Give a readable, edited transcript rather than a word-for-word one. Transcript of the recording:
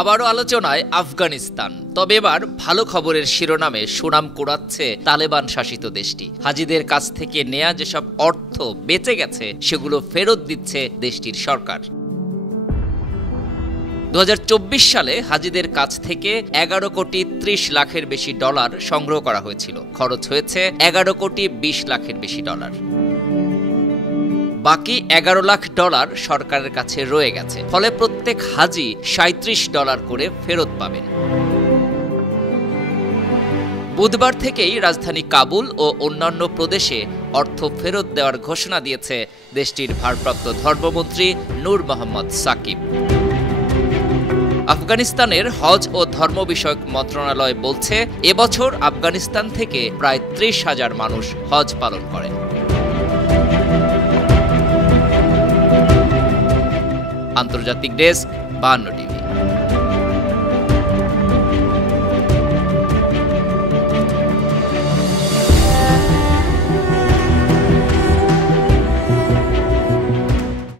আবারও আলোচনায় আফগানিস্তান। তবে এবার ভালো খবরের শিরোনামে সুনাম কুড়াচ্ছে তালেবান শাসিত দেশটি। হাজিদের কাছ থেকে নেয়া যেসব অর্থ বেঁচে গেছে সেগুলো ফেরত দিচ্ছে দেশটির সরকার। 2024 সালে হাজিদের কাছ থেকে 11 কোটি 30 লাখের বেশি ডলার সংগ্রহ করা হয়েছিল। খরচ হয়েছে 11 কোটি 20 লাখের বেশি ডলার। বাকি 11 লাখ ডলার সরকারের কাছে রয়ে গেছে। ফলে প্রত্যেক হাজি $37 করে ফেরত পাবেন। বুধবার থেকেই রাজধানী কাবুল ও অন্যান্য প্রদেশে অর্থ ফেরত দেওয়ার ঘোষণা দিয়েছে দেশটির ভারপ্রাপ্ত ধর্মমন্ত্রী নূর মোহাম্মদ সাকিব। আফগানিস্তানের হজ ও ধর্ম বিষয়ক মন্ত্রণালয় বলছে, এবছর আফগানিস্তান থেকে প্রায় 30,000 মানুষ হজ পালন করেন। আন্তর্জাতিক ডেস্ক 52 নিউজ।